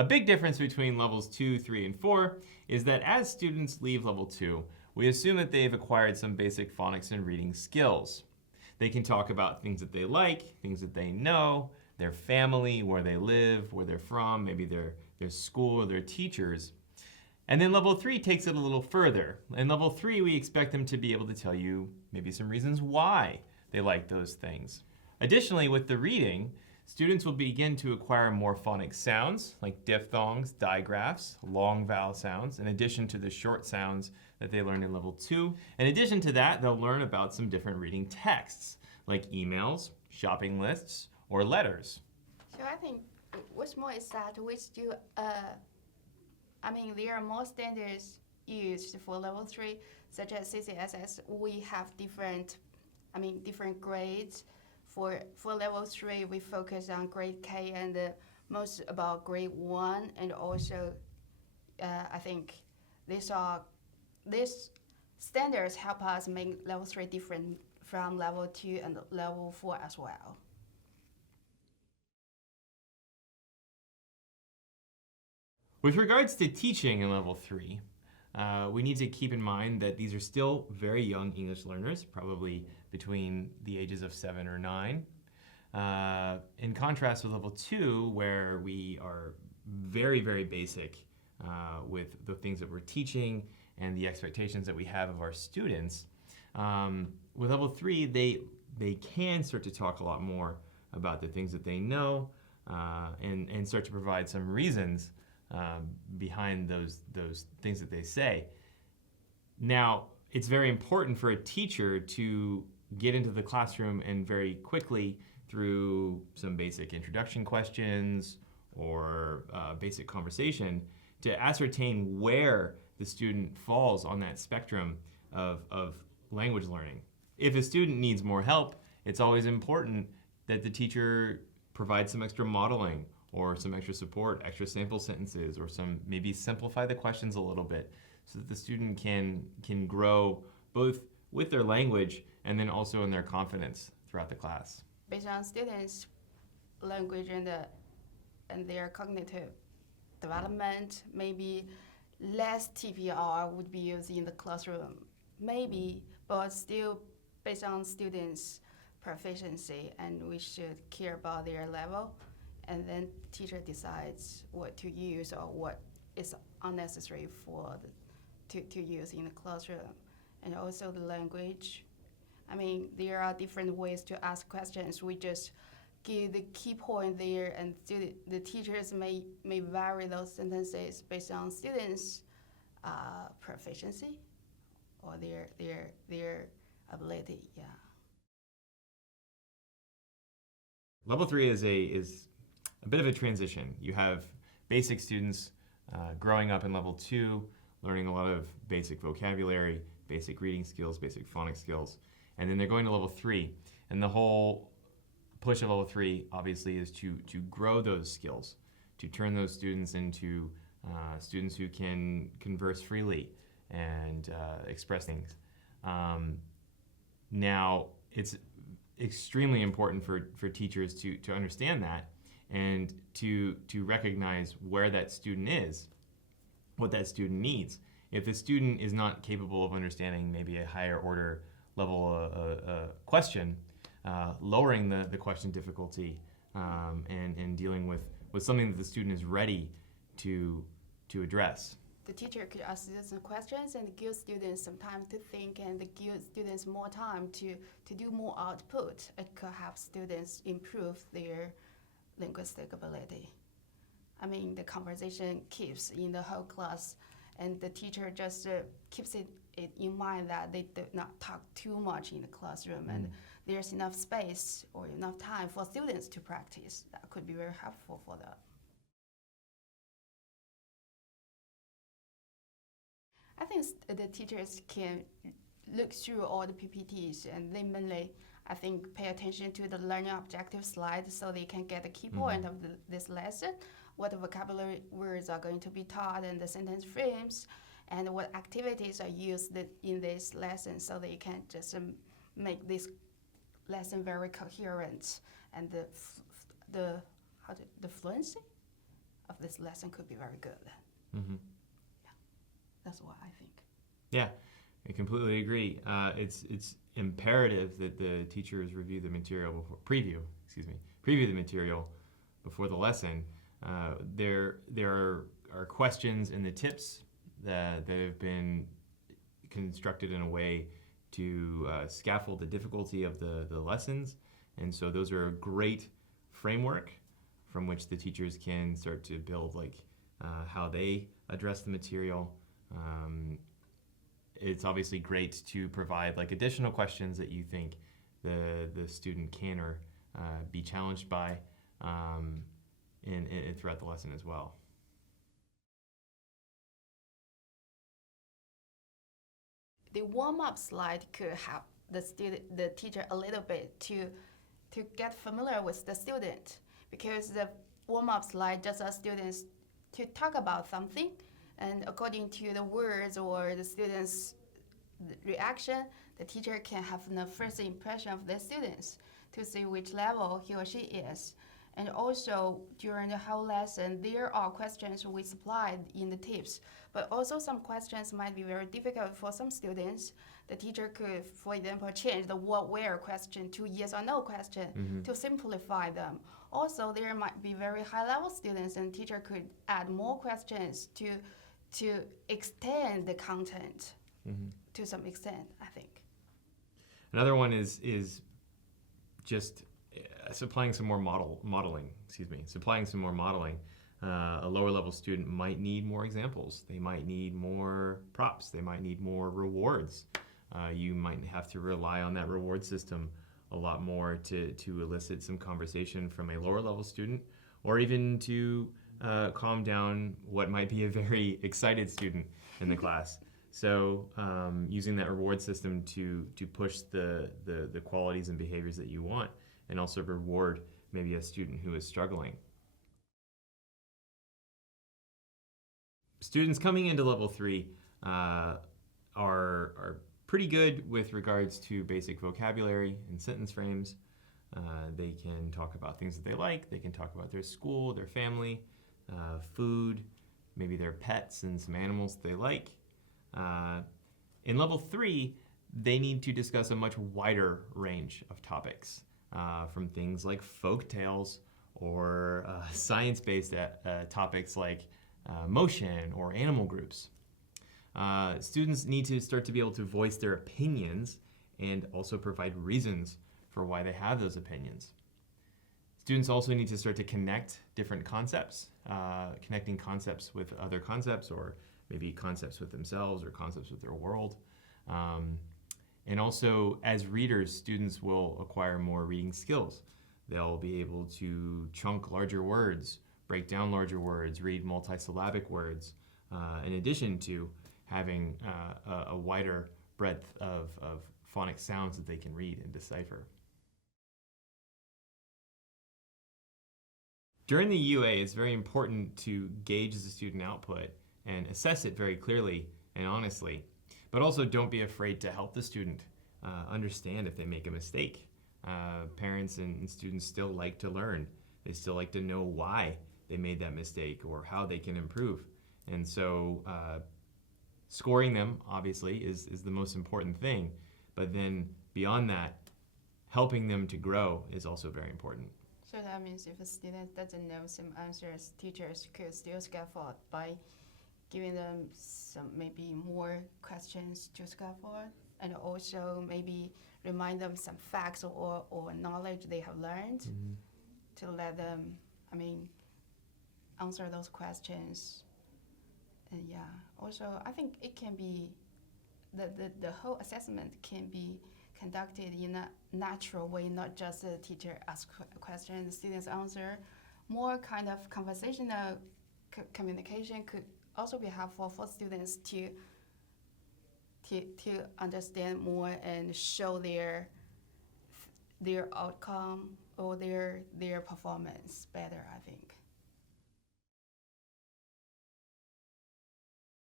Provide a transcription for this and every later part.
A big difference between levels 2, 3, and 4 is that as students leave level 2, we assume that they've acquired some basic phonics and reading skills. They can talk about things that they like, things that they know, their family, where they live, where they're from, maybe their school or their teachers. And then level 3 takes it a little further. In level 3, we expect them to be able to tell you maybe some reasons why they like those things. Additionally, with the reading, students will begin to acquire more phonic sounds like diphthongs, digraphs, long vowel sounds, in addition to the short sounds that they learned in level 2. In addition to that, they'll learn about some different reading texts like emails, shopping lists, or letters. So I think what's more is that there are more standards used for level 3, such as CCSS. We have different grades. For level 3, we focus on grade K and most about grade 1, and also I think these standards help us make level 3 different from level 2 and level 4 as well. With regards to teaching in level 3, we need to keep in mind that these are still very young English learners, probably between the ages of 7 or 9. In contrast with level 2, where we are very, very basic with the things that we're teaching and the expectations that we have of our students, with level 3, they can start to talk a lot more about the things that they know and start to provide some reasons behind those things that they say. Now, it's very important for a teacher to get into the classroom and very quickly, through some basic introduction questions or basic conversation, to ascertain where the student falls on that spectrum of language learning. If a student needs more help, it's always important that the teacher provides some extra modeling or some extra support, extra sample sentences, or maybe simplify the questions a little bit so that the student can grow both with their language and then also in their confidence throughout the class. Based on students' language and their cognitive development, maybe less TPR would be used in the classroom, maybe, but still based on students' proficiency, and we should care about their level. And then teacher decides what to use or what is unnecessary to use in the classroom. And also the language. There are different ways to ask questions. We just give the key point there, and the teachers may vary those sentences based on students' proficiency or their ability. Yeah. Level 3 is a bit of a transition. You have basic students growing up in level 2, learning a lot of basic vocabulary, basic reading skills, basic phonics skills, and then they're going to level 3. And the whole push of level 3, obviously, is to grow those skills, to turn those students into students who can converse freely and express things. Now, it's extremely important for teachers to understand that and to recognize where that student is, what that student needs. If the student is not capable of understanding maybe a higher order level question, lowering the question difficulty and dealing with something that the student is ready to address. The teacher could ask some questions and give students some time to think, and give students more time to do more output. It could help students improve their linguistic ability. The conversation keeps in the whole class, and the teacher just keeps it in mind that they do not talk too much in the classroom, and there's enough space or enough time for students to practice. That could be very helpful for them. I think the teachers can look through all the PPTs, and they mainly, I think, pay attention to the learning objective slide so they can get the key point of this lesson, what vocabulary words are going to be taught, and the sentence frames, and what activities are used in this lesson, so they can just make this lesson very coherent, and the fluency of this lesson could be very good. Mm-hmm. That's what I think. Yeah, I completely agree. It's imperative that the teachers review the material before preview the material before the lesson. There are questions in the tips that have been constructed in a way to scaffold the difficulty of the lessons, and so those are a great framework from which the teachers can start to build how they address the material. It's obviously great to provide additional questions that you think the student can or be challenged by in throughout the lesson as well. The warm-up slide could help the teacher a little bit to get familiar with the student, because the warm-up slide just allows students to talk about something, and according to the words or the student's reaction, the teacher can have the first impression of the students to see which level he or she is. And also, during the whole lesson, there are questions we supplied in the tips, but also some questions might be very difficult for some students. The teacher could, for example, change the what-where question to yes or no question to simplify them. Also, there might be very high-level students, and teacher could add more questions to extend the content to some extent, I think. Another one is just supplying some more modeling. Supplying some more modeling. A lower level student might need more examples. They might need more props. They might need more rewards. You might have to rely on that reward system a lot more to elicit some conversation from a lower level student, or even to calm down what might be a very excited student in the class. So using that reward system to push the qualities and behaviors that you want, and also reward maybe a student who is struggling. Students coming into level 3 are pretty good with regards to basic vocabulary and sentence frames. They can talk about things that they like. They can talk about their school, their family, food, maybe their pets and some animals that they like. In level 3, they need to discuss a much wider range of topics, from things like folk tales or science-based topics like motion or animal groups. Students need to start to be able to voice their opinions and also provide reasons for why they have those opinions. Students also need to start to connect different concepts, connecting concepts with other concepts, or maybe concepts with themselves or concepts with their world. And also, as readers, students will acquire more reading skills. They'll be able to chunk larger words, break down larger words, read multisyllabic words, in addition to having a wider breadth of phonic sounds that they can read and decipher. During the UA, it's very important to gauge the student output and assess it very clearly and honestly, but also don't be afraid to help the student understand if they make a mistake. Parents and students still like to learn. They still like to know why they made that mistake or how they can improve. And so scoring them, obviously, is the most important thing. But then beyond that, helping them to grow is also very important. So that means if a student doesn't know some answers, teachers could still scaffold by giving them some maybe more questions to scaffold, and also maybe remind them some facts or knowledge they have learned to let them, answer those questions. And yeah, also I think it can be, the whole assessment can be conducted in a natural way, not just the teacher asks a question and the students answer. More kind of conversational communication could also be helpful for students to understand more and show their outcome or their performance better, I think.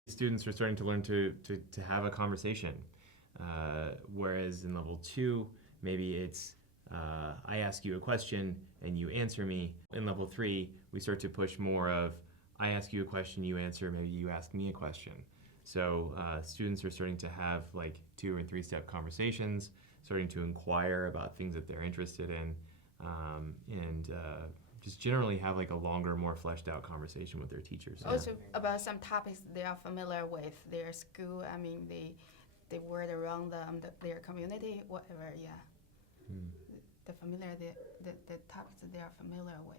Students are starting to learn to have a conversation, whereas in level 2, maybe it's I ask you a question and you answer me. In level 3, we start to push more of I ask you a question, you answer, maybe you ask me a question. So students are starting to have like 2 and 3 step conversations, starting to inquire about things that they're interested in, and just generally have like a longer, more fleshed out conversation with their teachers. Also about some topics they are familiar with their school. I mean, the word around them, their community, whatever. Yeah, Hmm. the topics that they are familiar with.